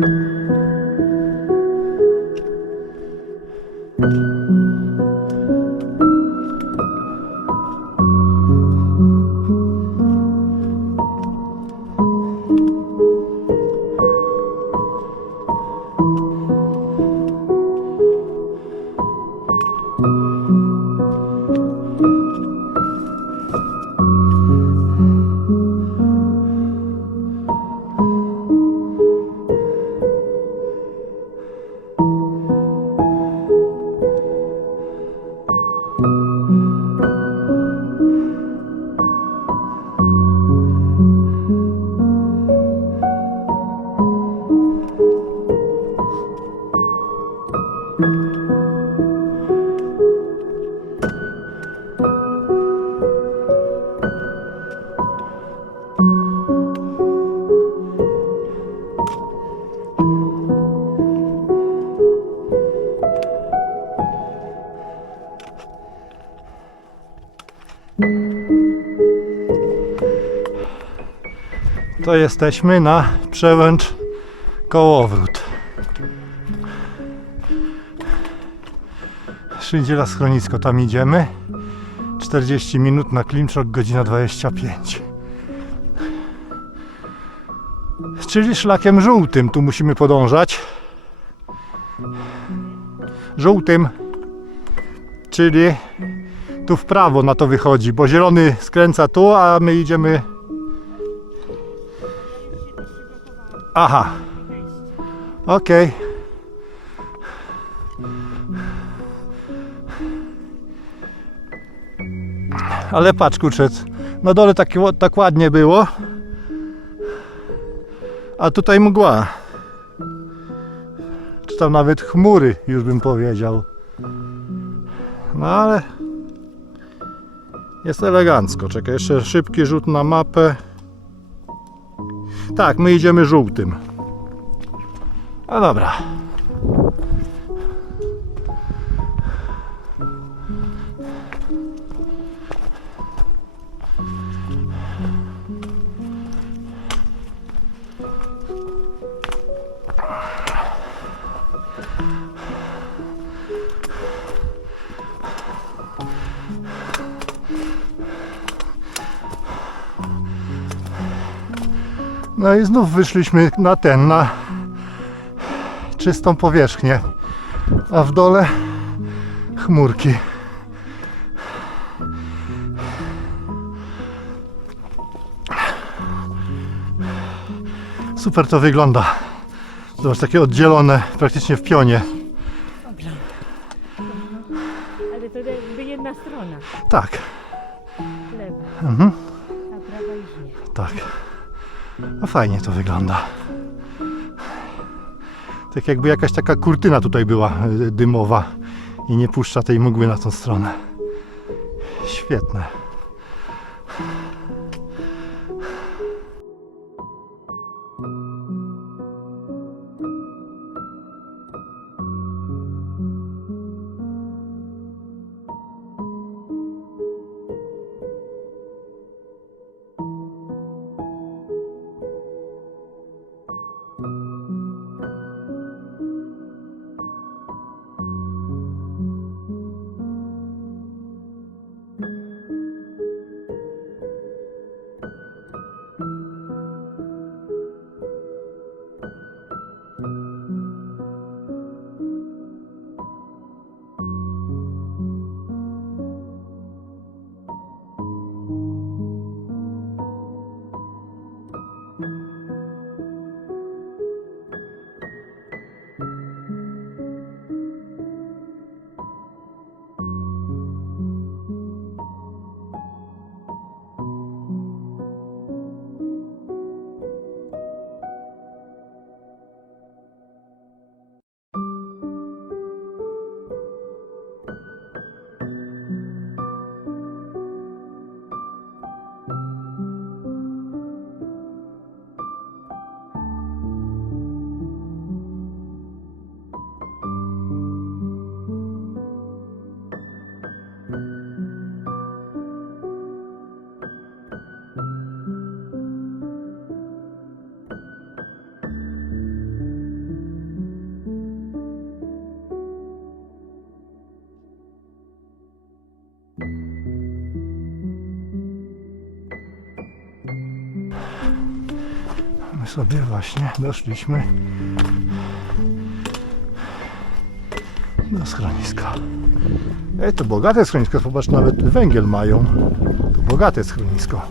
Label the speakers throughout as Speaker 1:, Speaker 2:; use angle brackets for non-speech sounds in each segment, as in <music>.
Speaker 1: Thank you. Jesteśmy na przełęcz Kołowrót. Szyndziela schronisko, tam idziemy. 40 minut na Klimczok, godzina 25. Czyli szlakiem żółtym tu musimy podążać. Żółtym, czyli tu w prawo na to wychodzi, bo zielony skręca tu, a my idziemy. Aha. Okej. Ale patrz, kurczę, na dole tak, tak ładnie było. A tutaj mgła. Czy tam nawet chmury, już bym powiedział. No ale jest elegancko. Czekaj, jeszcze szybki rzut na mapę. Tak, my idziemy żółtym. A dobra. No i znów wyszliśmy na ten, na czystą powierzchnię. A w dole chmurki. Super to wygląda. Zobacz, takie oddzielone praktycznie w pionie.
Speaker 2: Ale to jakby jedna strona,
Speaker 1: Tak,
Speaker 2: lewa,
Speaker 1: mhm,
Speaker 2: a prawa już nie.
Speaker 1: tak. No fajnie to wygląda. Tak jakby jakaś taka kurtyna tutaj była y, dymowa i nie puszcza tej mgły na tą stronę. Świetne. Sobie właśnie doszliśmy do schroniska. Ej, to bogate schronisko, zobacz, nawet węgiel mają. To bogate schronisko.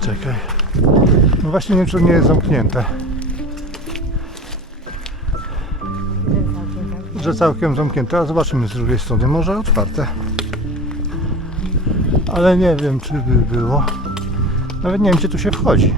Speaker 1: Czekaj. No właśnie nie wiem, czy nie jest zamknięte. Że całkiem zamknięte, a zobaczymy z drugiej strony. Może otwarte. Ale nie wiem, czy by było. Nawet nie wiem, gdzie tu się wchodzi.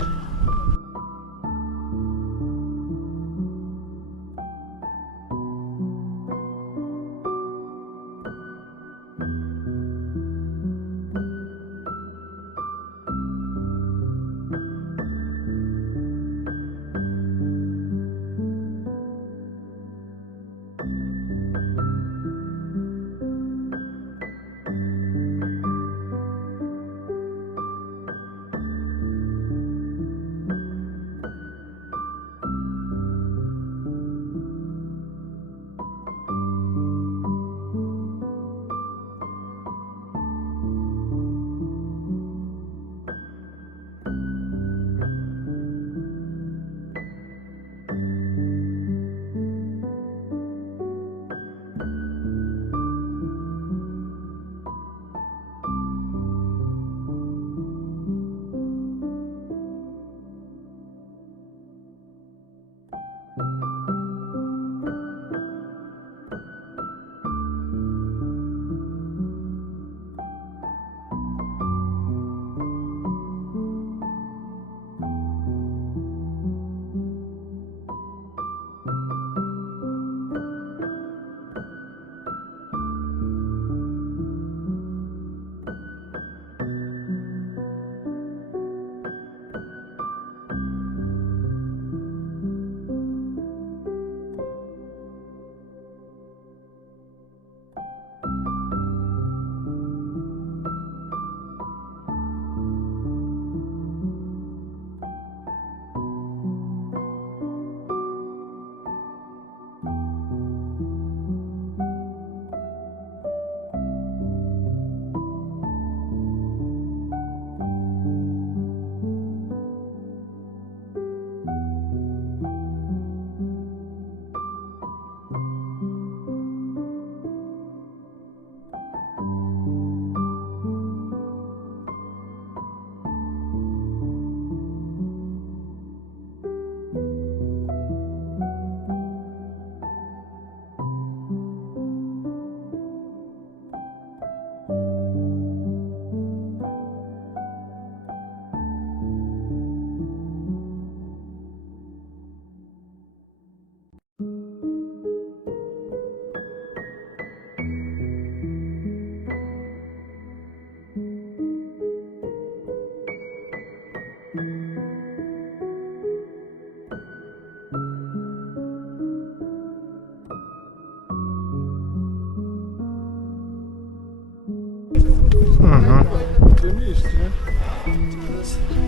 Speaker 3: Gdzie miejsce?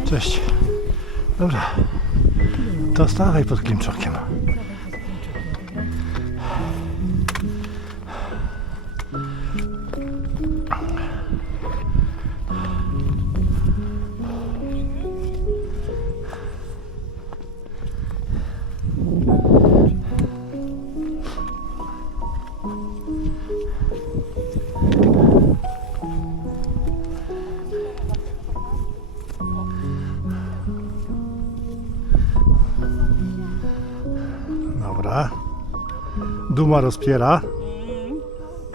Speaker 1: Cześć. Dobra. To stawaj pod Klimczokiem. Duma rozpiera.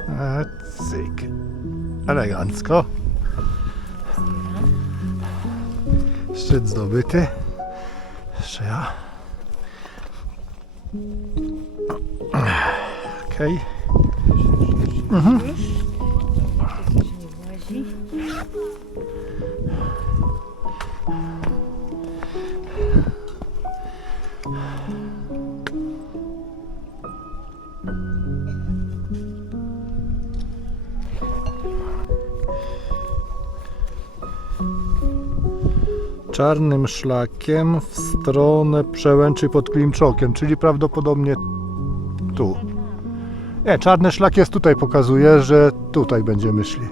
Speaker 1: E, cyk. Elegancko. Szczyt zdobyty. Czarnym szlakiem w stronę przełęczy pod Klimczokiem, czyli prawdopodobnie tu. Nie, czarny szlak jest tutaj, pokazuje, że tutaj będziemy szli.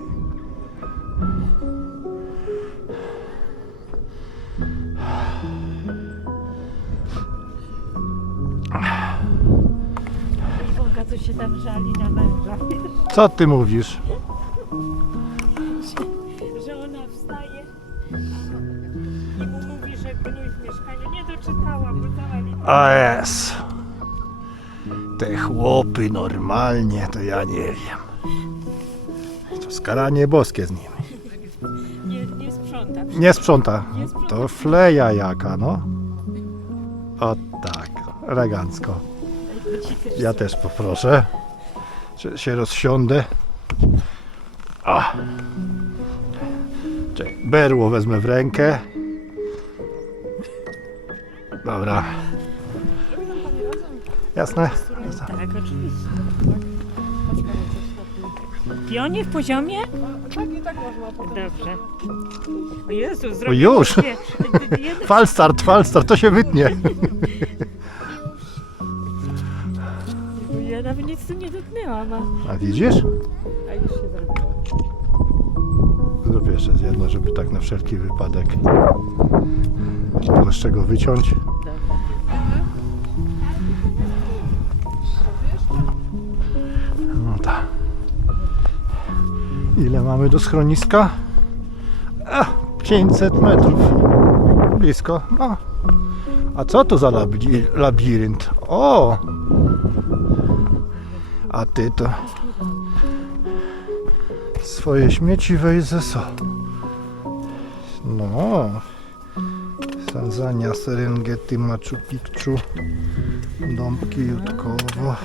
Speaker 2: Co się tam żali na męża.
Speaker 1: Co ty mówisz? A jest. Te chłopy normalnie, to ja nie wiem. To skaranie boskie z nimi.
Speaker 2: Nie, nie sprząta.
Speaker 1: Nie sprząta. To fleja jaka, no. O tak, elegancko. Ja też poproszę. Że się rozsiądę. A. Czekaj, berło wezmę w rękę. Dobra. Jasne?
Speaker 2: Tak, oczywiście. Pionie w poziomie?
Speaker 4: Tak i tak można potem.
Speaker 2: Dobrze. O Jezu,
Speaker 1: O
Speaker 2: zrobiło
Speaker 1: już!
Speaker 2: się. <laughs> Jeden-
Speaker 1: Falstart, falstart, to się wytnie.
Speaker 2: Ja nawet nic tu nie dotknęłam, a,
Speaker 1: A widzisz?
Speaker 2: a już się zrobiło.
Speaker 1: Zrób jeszcze jedno, żeby tak na wszelki wypadek było z czego wyciąć. Ile mamy do schroniska? A, 500 metrów. Blisko. No. A co to za labi- labirynt? O! A ty to swoje śmieci weź ze sobą. No. Tanzania, Serengeti, Machu Picchu, Dąbki Jutkowo.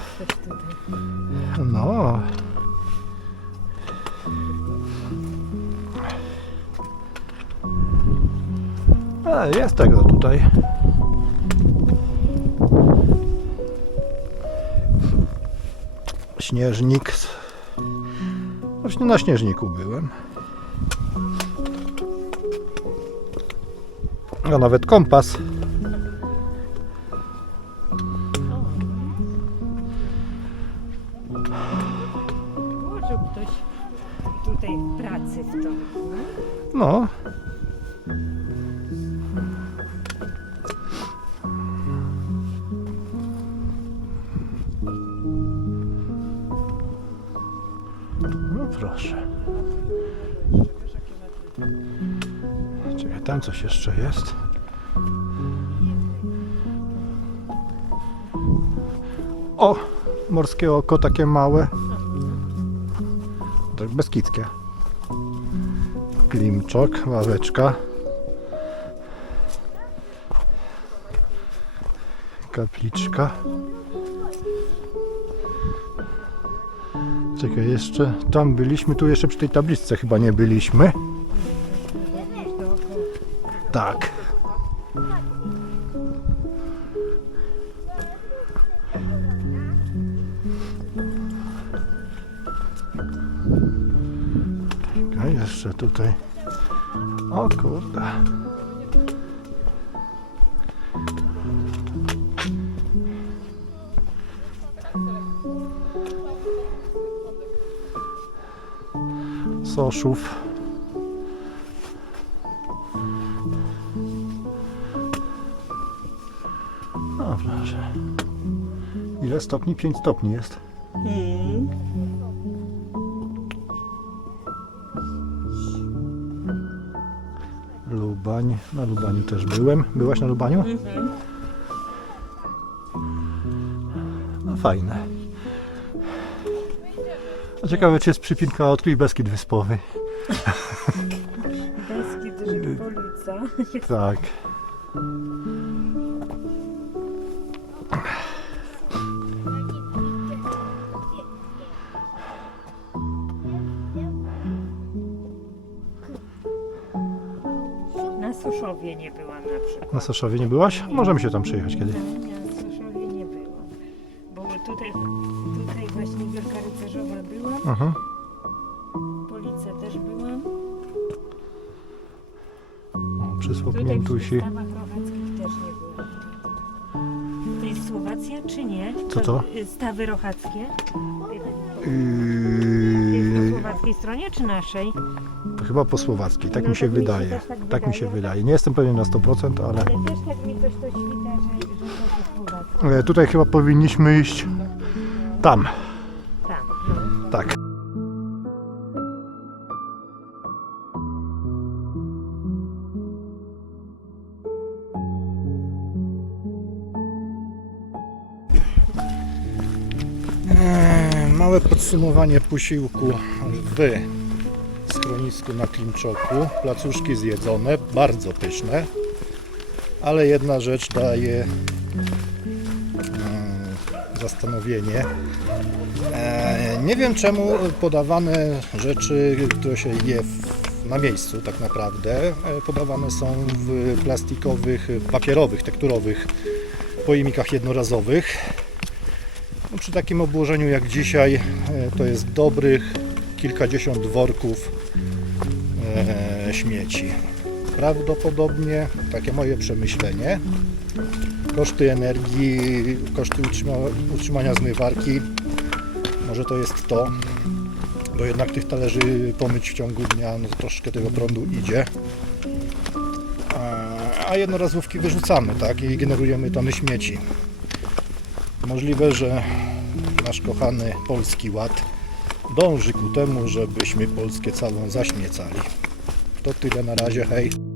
Speaker 1: No. A, jest tego tutaj. Śnieżnik. Właśnie na śnieżniku byłem. A nawet kompas.
Speaker 2: Włożył ktoś tutaj pracy.
Speaker 1: No coś jeszcze jest. O! Morskie oko takie małe. Tak beskidzkie. Klimczok, ławeczka. Kapliczka. Czekaj, jeszcze tam byliśmy, tu jeszcze przy tej tabliczce chyba nie byliśmy. Tak. Czekaj, jeszcze tutaj. O kurde. Soszów. Ile stopni? 5 stopni jest.
Speaker 2: Hmm.
Speaker 1: Lubań. Na Lubaniu też byłem. Byłaś na Lubaniu?
Speaker 2: Mhm.
Speaker 1: No fajne. A ciekawe, czy jest przypinka Odkryj Beskid Wyspowy.
Speaker 2: Beskid Rzeczpolica. <laughs>
Speaker 1: Tak.
Speaker 2: Na
Speaker 1: Soszowie nie byłaś? Możemy się tam przyjechać kiedyś.
Speaker 2: Na Suszowie nie byłam. Bo tutaj, tutaj właśnie Wielka Rycerzowa byłam,
Speaker 1: Mhm.
Speaker 2: Police też byłam.
Speaker 1: O, Przy
Speaker 2: Tutaj Rochackich też nie byłam. To jest Słowacja czy nie?
Speaker 1: Co to?
Speaker 2: y, Stawy Rochackie?
Speaker 1: Yy,
Speaker 2: słowackiej stronie czy naszej?
Speaker 1: chyba po słowackiej, tak
Speaker 2: No,
Speaker 1: mi się
Speaker 2: tak mi się
Speaker 1: wydaje.
Speaker 2: też tak
Speaker 1: Tak mi się
Speaker 2: wydaje.
Speaker 1: wydaje. Nie jestem pewien na 100%, ale
Speaker 2: Ale też tak mi coś to świta, że, że to jest
Speaker 1: e, tutaj chyba powinniśmy iść. Tam, Małe podsumowanie posiłku w schronisku na Klimczoku. Placuszki zjedzone, bardzo pyszne, ale jedna rzecz daje eee, zastanowienie. E, Nie wiem czemu podawane rzeczy, które się je na miejscu tak naprawdę, e, podawane są w plastikowych, papierowych, tekturowych pojemnikach jednorazowych. No, przy takim obłożeniu jak dzisiaj e, to jest dobrych kilkadziesiąt worków e, śmieci. Prawdopodobnie, takie moje przemyślenie, koszty energii, koszty utrzyma, utrzymania zmywarki może to jest to, bo jednak tych talerzy pomyć w ciągu dnia, no troszkę tego prądu idzie. A jednorazówki wyrzucamy, tak? I generujemy tony śmieci. Możliwe, że nasz kochany Polski Ład dąży ku temu, żebyśmy Polskę całą zaśmiecali. To tyle na razie, hej.